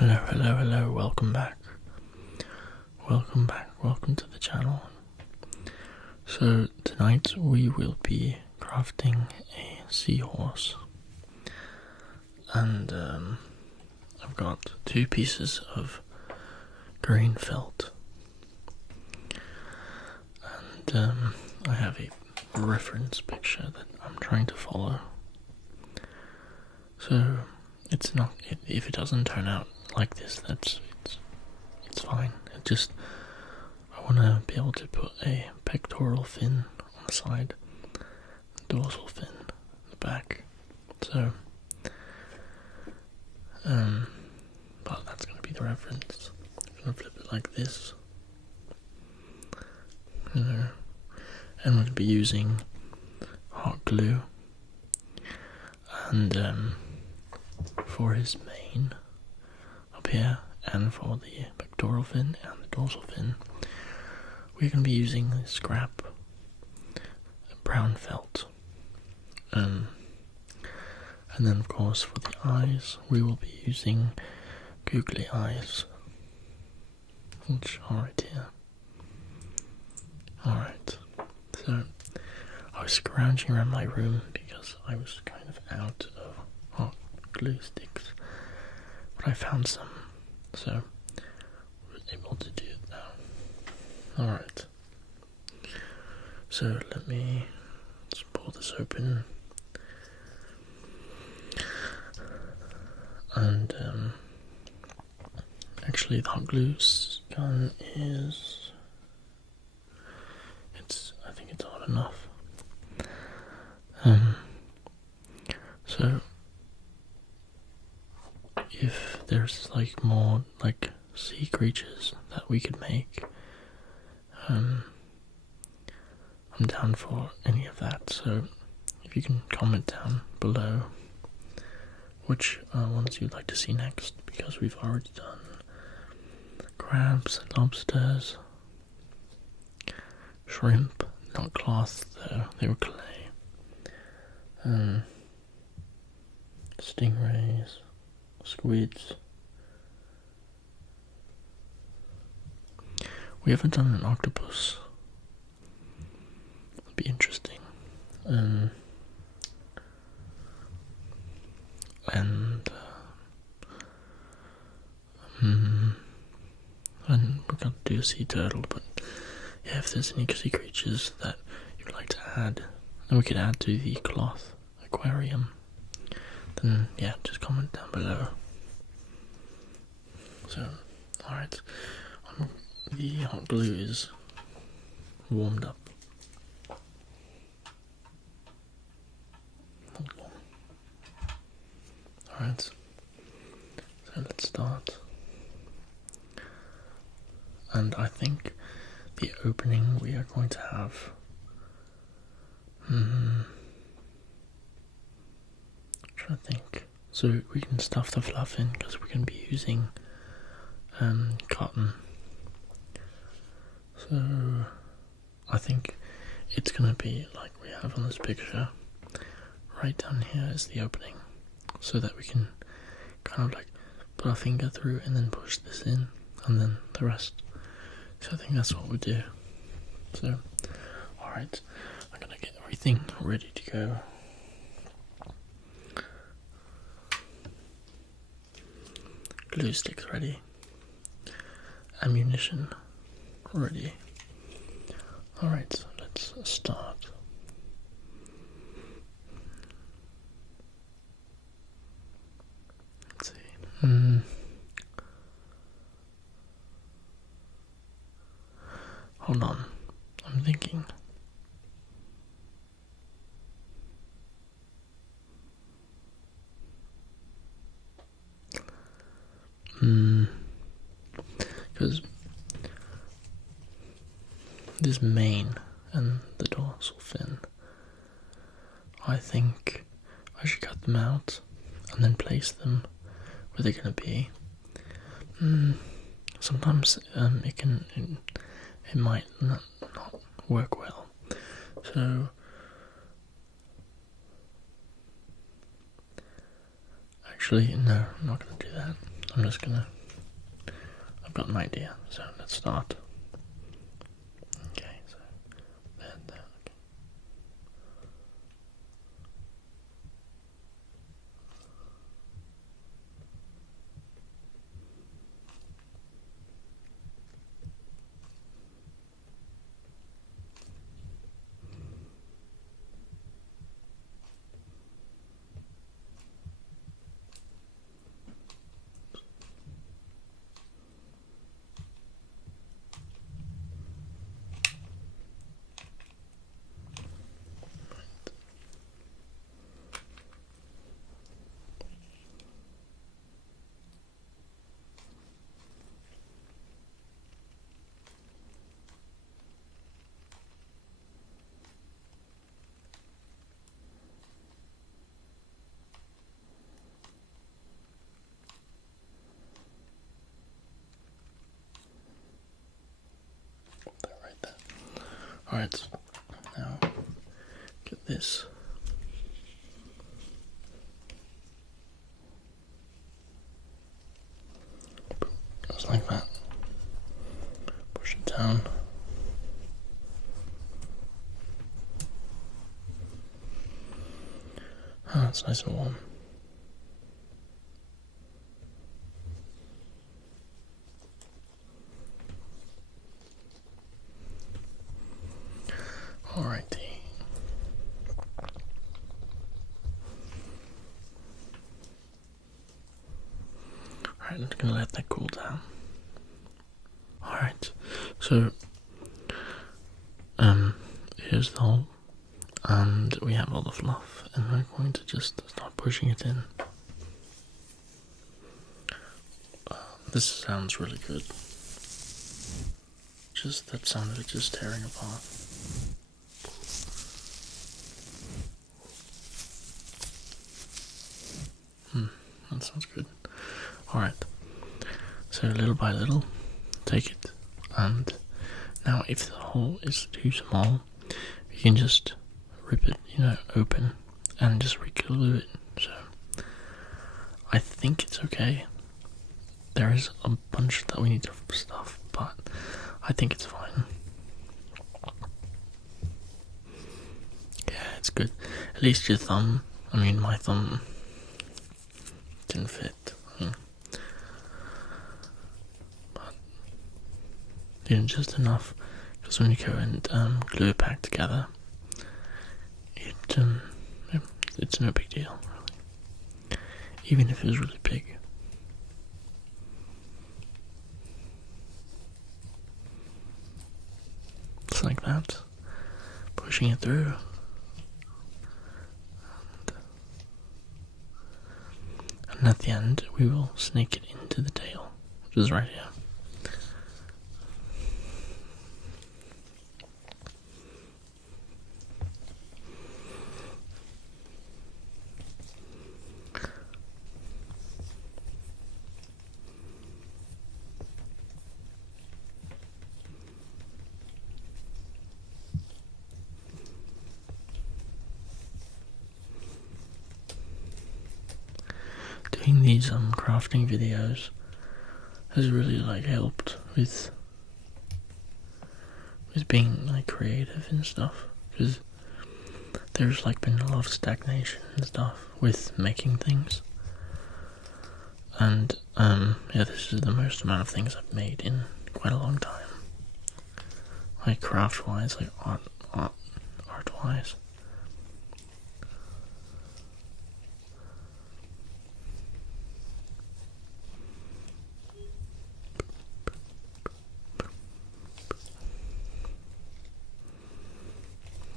Hello, hello, hello, welcome back. Welcome to the channel. So tonight we will be crafting a seahorse. And I've got 2 pieces of green felt. And I have a reference picture that I'm trying to follow. So it's not, if it doesn't turn out like this, it's fine. I want to be able to put a pectoral fin on the side, a dorsal fin on the back. So, but that's going to be the reference. I'm going to flip it like this, and we're going to be using hot glue, and for his mane up here, and for the pectoral fin and the dorsal fin, we're going to be using scrap brown felt. And then of course for the eyes we will be using googly eyes, which are right here. Alright, so I was scrounging around my room because I was kind of out of hot glue sticks, but I found some, so we're able to do it now. Alright, so let's pull this open, and actually the hot glue gun I think it's hot enough. So if there's more sea creatures that we could make, I'm down for any of that. So if you can comment down below which ones you'd like to see next, because we've already done crabs, lobsters, shrimp, not cloth though, they were clay, stingrays, squids. We haven't done an octopus. It'd be interesting. And we're going to do a sea turtle, but yeah, if there's any sea creatures that you'd like to add, then we could add to the cloth aquarium, then yeah, just comment down below. So, alright, the hot glue is warmed up. Alright, so let's start. And I think the opening we are going to have, I'm trying to think. So we can stuff the fluff in because we're going to be using cotton. So I think it's going to be like we have on this picture. Right down here is the opening, so that we can kind of put our finger through and then push this in, and then the rest. So I think that's what we'll do. So, alright, I'm gonna get everything ready to go. Glue sticks ready. Ammunition ready. Alright, so let's start. Let's see. Hold on, I'm thinking. Because this mane and the dorsal fin, I think I should cut them out and then place them where they're going to be. Sometimes it might not work well. So actually, no, I'm not going to do that. I'm just gonna. I've got an idea, so let's start. Okay, so there. Okay. Right there. Alright, now get this. Goes like that. Push it down. Oh, it's nice and warm. Alrighty. Alright, I'm just gonna let that cool down. Alright, so here's the hole, and we have all the fluff, and we're going to just start pushing it in. This sounds really good. Just that sound of it just tearing apart. That sounds good. Alright, so little by little, take it, and now if the hole is too small, you can just rip it, open, and just re-glue it. So, I think it's okay. There is a bunch that we need to stuff, but I think it's fine. Yeah, it's good. At least your thumb, my thumb didn't fit. But just enough, because when you go and glue it back together, it's no big deal, really. Even if it was really big. It's like that. Pushing it through. And at the end, we will snake it into the tail, which is right here. Doing these crafting videos has really helped with being creative and stuff, because there's been a lot of stagnation and stuff with making things, and this is the most amount of things I've made in quite a long time, craft wise, art wise.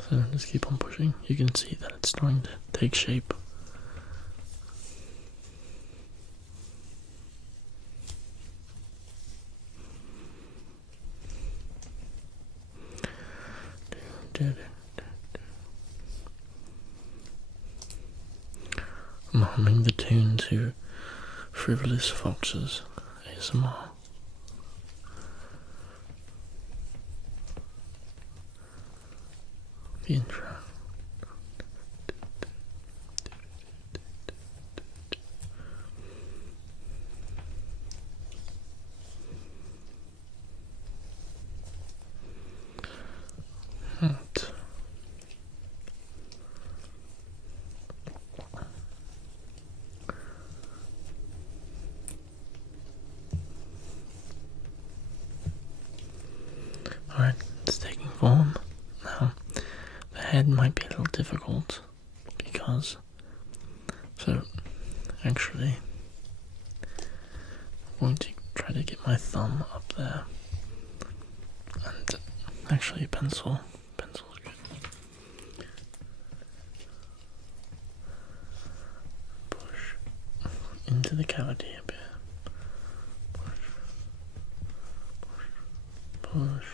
So just keep on pushing. You can see that it's starting to take shape. I'm humming the tune to Frivolous Foxes ASMR. The intro. head might be a little difficult because, so actually I'm going to try to get my thumb up there, and actually pencil's good. Push into the cavity a bit. Push.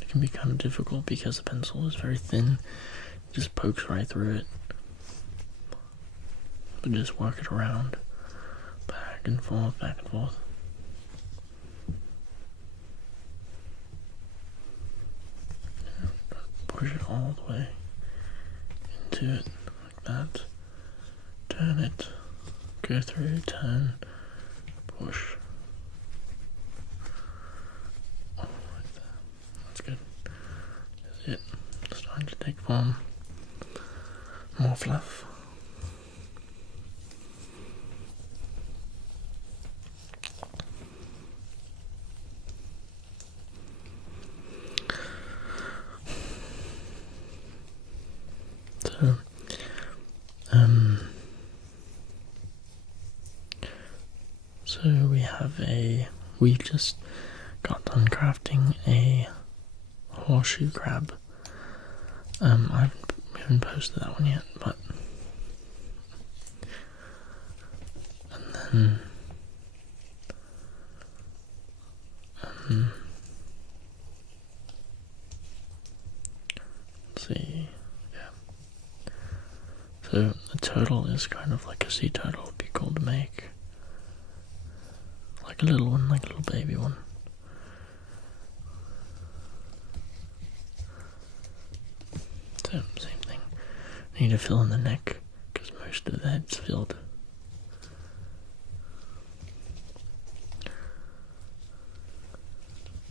It can be kind of difficult because the pencil is very thin. It just pokes right through it. But just work it around. Back and forth, back and forth. Push it all the way into it, like that. Turn it. Go through, turn, push. Oh, right there. That's good. That's it. Starting to take form. More fluff. So we just got done crafting a horseshoe crab. I haven't posted that one yet, but and then let's see, yeah. So a turtle is kind of like a sea turtle would be cool to make. Like a little one, like a little baby one. So, same thing. I need to fill in the neck, because most of the head's filled.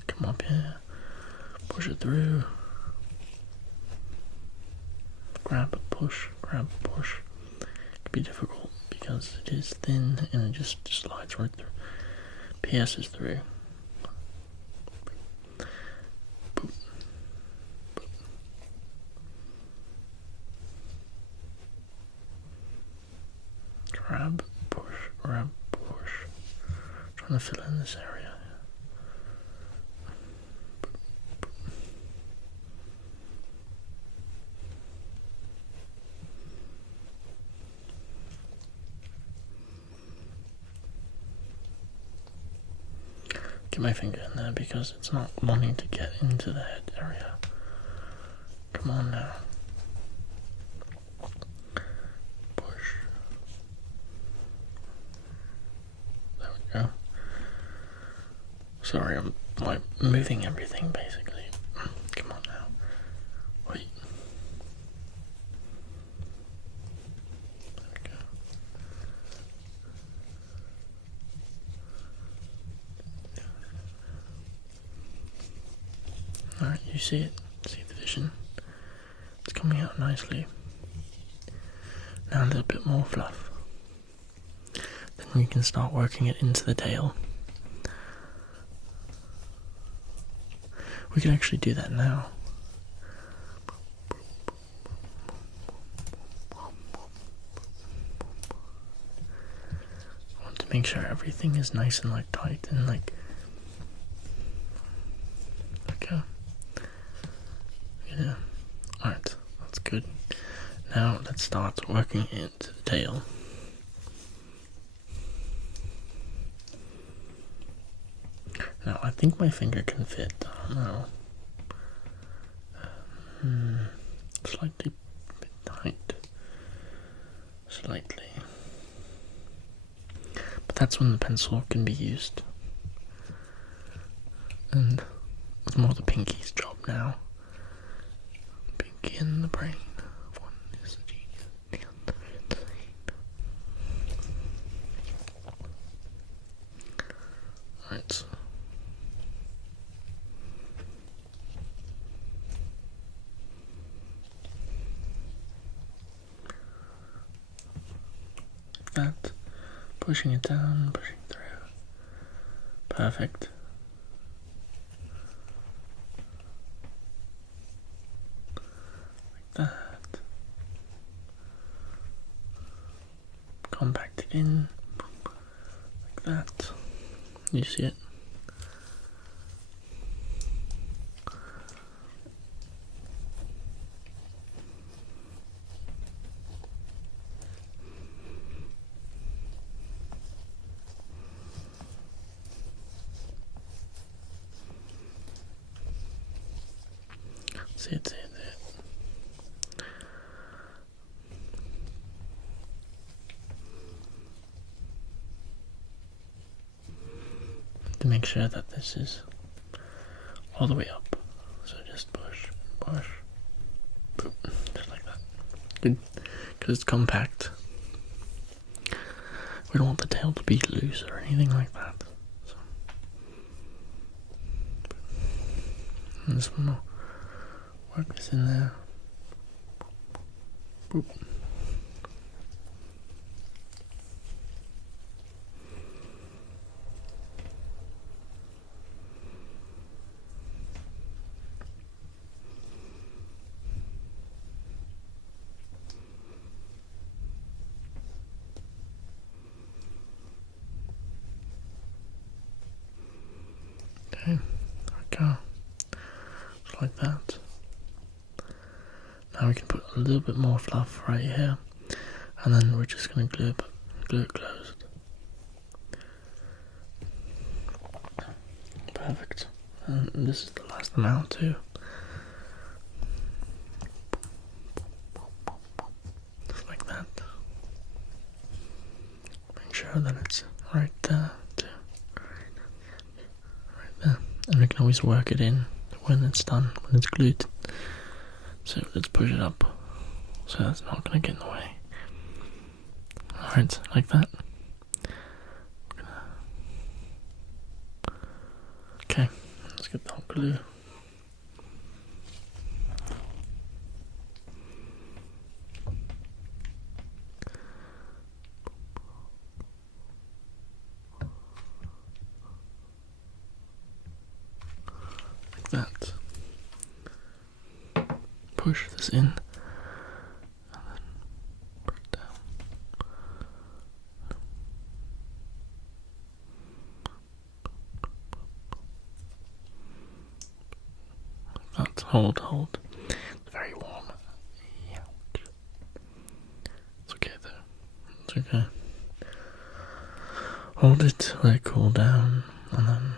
Come up here, push it through. Grab, push, grab, push. It can be difficult because it is thin and it just slides right through. Pierces through. Boop. Boop. Grab, push, grab, push. Trying to fill in this area. Boop, boop. Get my finger in there because it's not wanting to get into the head area. Come on now. Push. There we go. Sorry, I'm like moving everything basically. Come on now. Wait. There we go. Alright, you see it? See the vision? It's coming out nicely. Now a little bit more fluff. Then we can start working it into the tail. We can actually do that now. I want to make sure everything is nice and like tight and like. Okay. Yeah. Alright, that's good. Now let's start working into the tail. Now I think my finger can fit. I don't know. Slightly bit tight. Slightly. But that's when the pencil can be used. And it's more the pinky's job now. Pinky in the brain. One is a genius, the other is insane. Alright. That. Pushing it down, pushing through. Perfect. that. Compact it in like that. You see it? See it. To make sure that this is all the way up. So just push, boop, just like that. Good, because it's compact. We don't want the tail to be loose or anything like that. So. And this one will work this in there. Boop. Okay, there we go. Just like that. Now we can put a little bit more fluff right here, and then we're just going to glue it closed. Perfect. And this is the last amount too. Just like that. Make sure that it's right there too. Right there. And we can always work it in when it's done, when it's glued. So let's push it up so that's not going to get in the way. Alright, like that. Okay, let's get the hot glue. Like that. Push this in. And then put it down. That's hold. It's very warm. Ouch. It's okay though. It's okay. Hold it, let it cool down, and then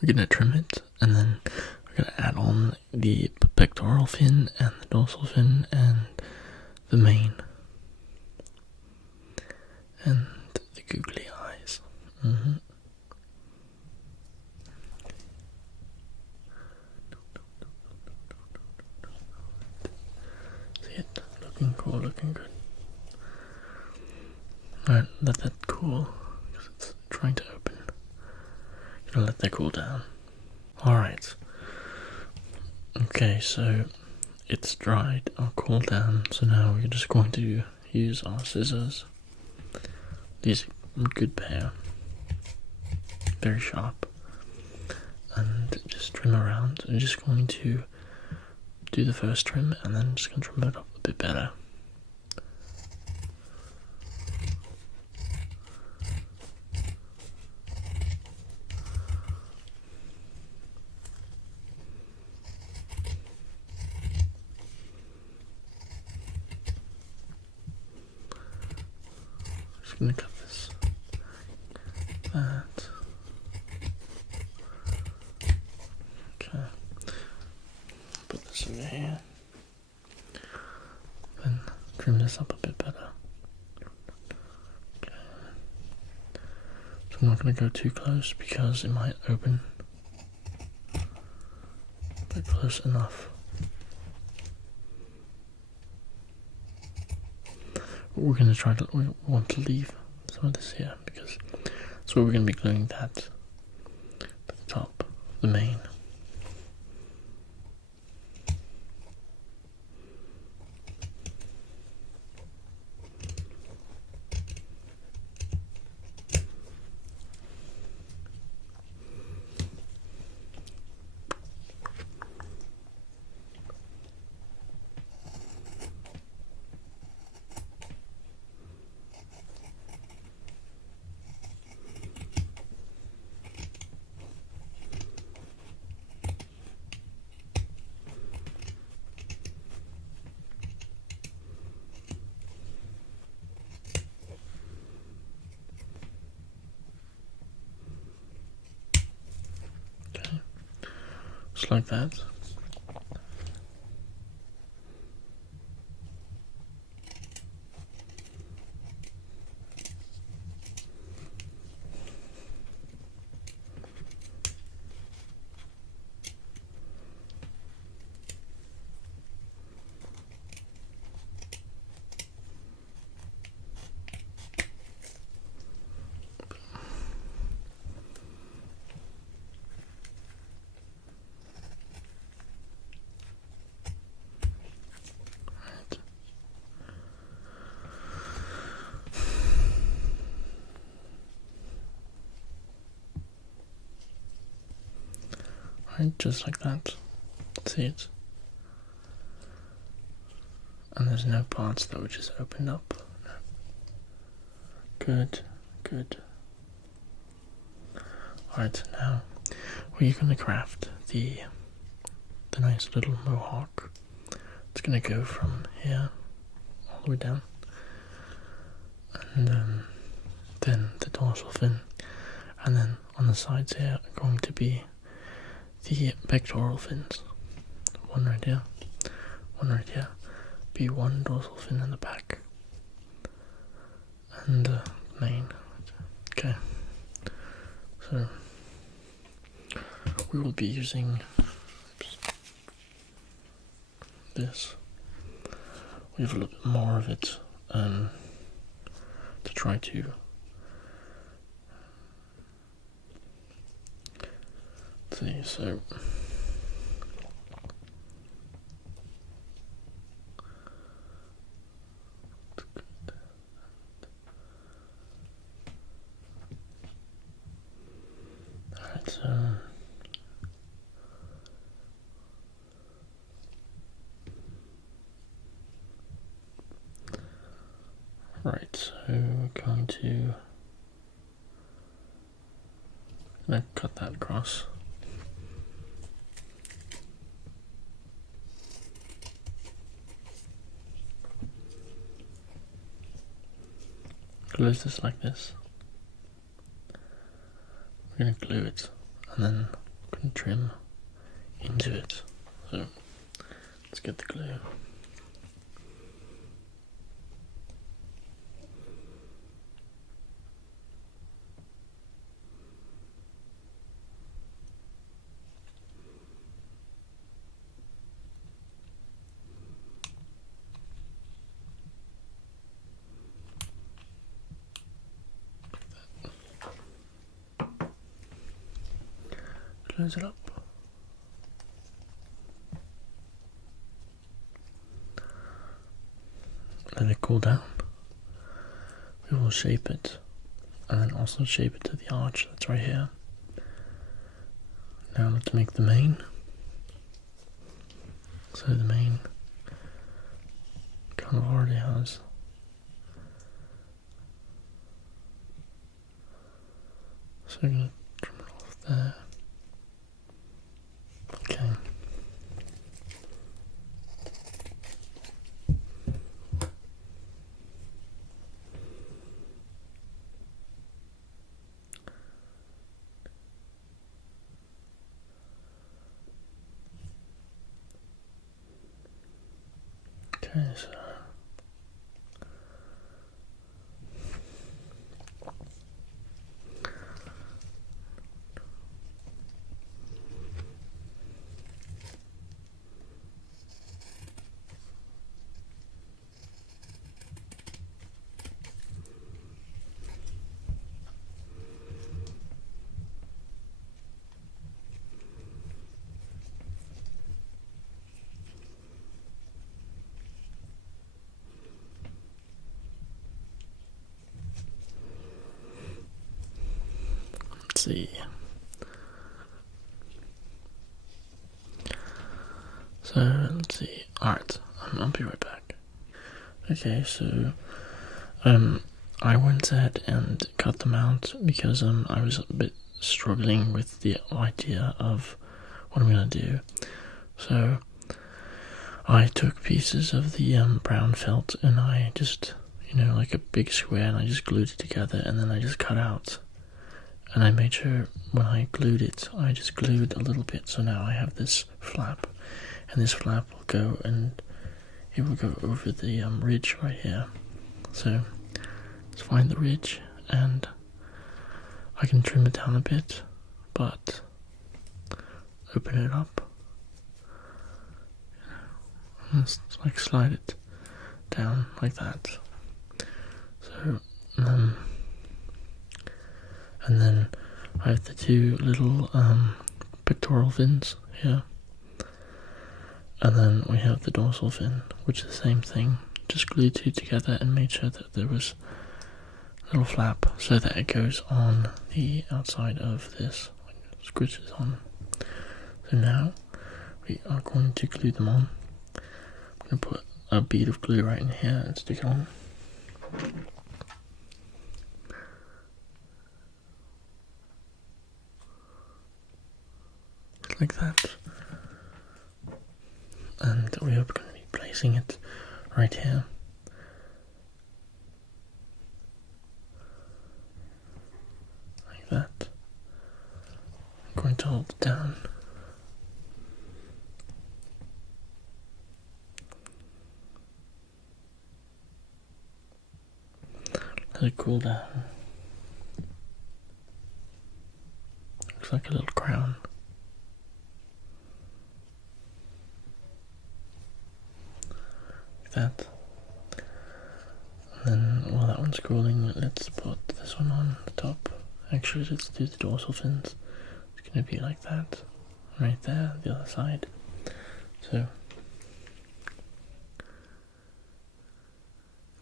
we're gonna trim it, and then we're gonna add on the pectoral fin and the dorsal fin and the mane and the googly eyes. See it? Looking cool, looking good. Alright, let that cool, because it's trying to open. Gonna let that cool down. Alright. Okay, so it's dried or cooled down, so now we're just going to use our scissors. These are a good pair. Very sharp. And just trim around. I'm just going to do the first trim and then just going to trim it up a bit better. Just going to cut this. That. Okay. Put this over here. Then trim this up a bit better. Okay. So I'm not going to go too close because it might open. But close enough. We want to leave some of this here because that's where we're going to be gluing that at the top, the mane. just like that. Right, just like that. See it? And there's no parts that were just opened up. No. Good, good. Alright, now we're going to craft the nice little mohawk. It's going to go from here all the way down. And then the dorsal fin. And then on the sides here are going to be the pectoral fins. One right here, one right here. Be one dorsal fin in the back. And the mane. Okay. So we will be using this. We have a little bit more of it to try to see. So right, so we're going to cut that across. Close this like this. We're going to glue it and then we're going to trim into it. So let's get the glue. Close it up. Let it cool down. We will shape it and then also shape it to the arch that's right here. Now let's make the mane. So the mane kind of already has so I'm going to trim it off there. Okay. Okay, so see. So let's see. Alright, I'll be right back. Okay, so I went ahead and cut them out because I was a bit struggling with the idea of what I'm gonna do. So I took pieces of the brown felt and I just, like a big square, and I just glued it together, and then I just cut out and I made sure when I glued it, I just glued a little bit, so now I have this flap, and this flap will go and it will go over the ridge right here. So let's find the ridge, and I can trim it down a bit, but open it up. Just like slide it down like that. So, and then I have the two little pectoral fins here, and then we have the dorsal fin, which is the same thing. Just glued two together and made sure that there was a little flap so that it goes on the outside of this, like squishes on. So now we are going to glue them on. I'm going to put a bead of glue right in here and stick it on. Like that. And we are going to be placing it right here. Like that. I'm going to hold it down. Let it cool down. Looks like a little crown. Like that. And then while that one's cooling, let's put this one on the top. Actually, let's do the dorsal fins. It's going to be like that. Right there, the other side. So,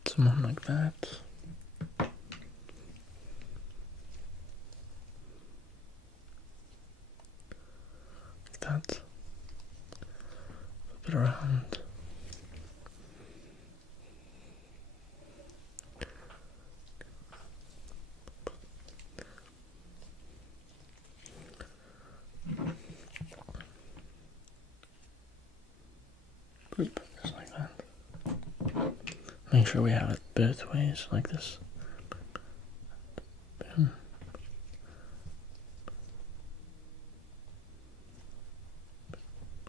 someone like that. That. Flip it around. Boop, just like that. Make sure we have it both ways, like this. Boom.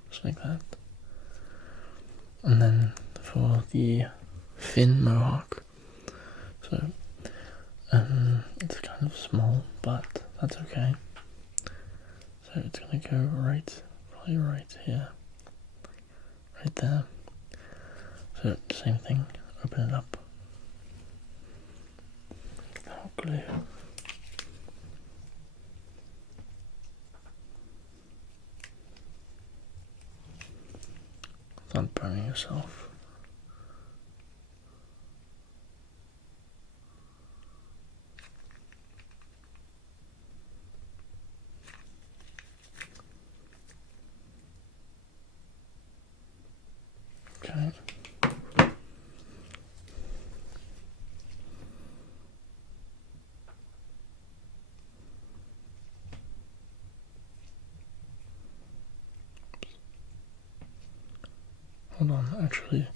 Just like that. And then for the fin mohawk, so it's kind of small, but that's okay. So it's gonna go probably right here, right there. So same thing, open it up. Without glue. Without burning yourself. Okay. Hold on, actually,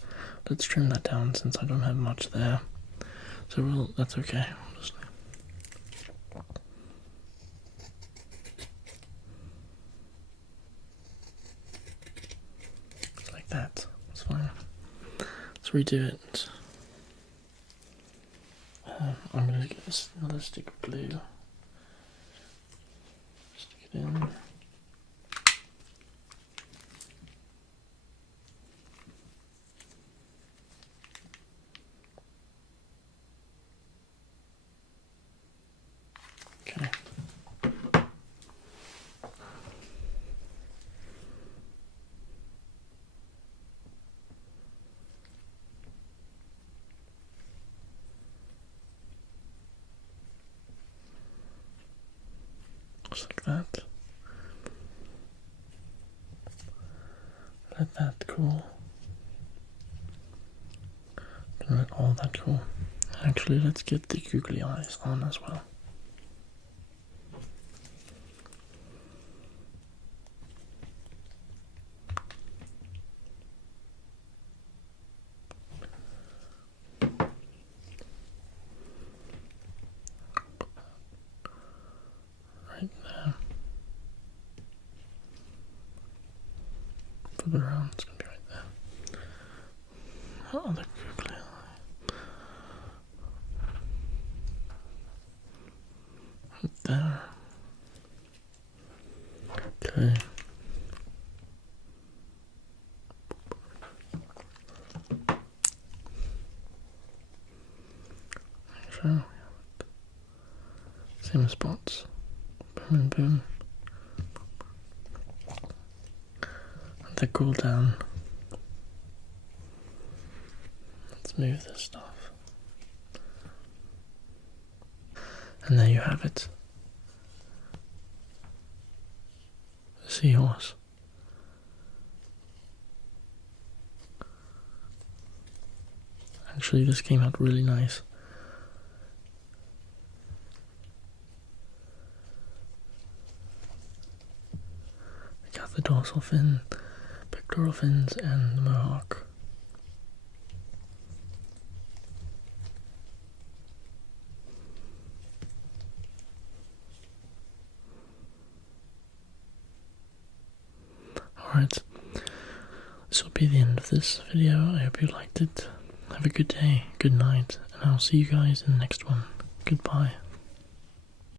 let's trim that down since I don't have much there. So that's okay. Just like that. That's fine. Let's redo it. I'm gonna get another stick of glue. Stick it in. Okay. Just like that. Let that cool. Let all that cool. Actually, let's get the googly eyes on as well. there. Okay. So, same spots. Boom and boom. Let that cool down. Let's move this stuff. And there you have it. The Seahorse. Actually, this came out really nice. We got the dorsal fin, pectoral fins, and the mohawk. Alright, this will be the end of this video. I hope you liked it. Have a good day, good night, and I'll see you guys in the next one. Goodbye.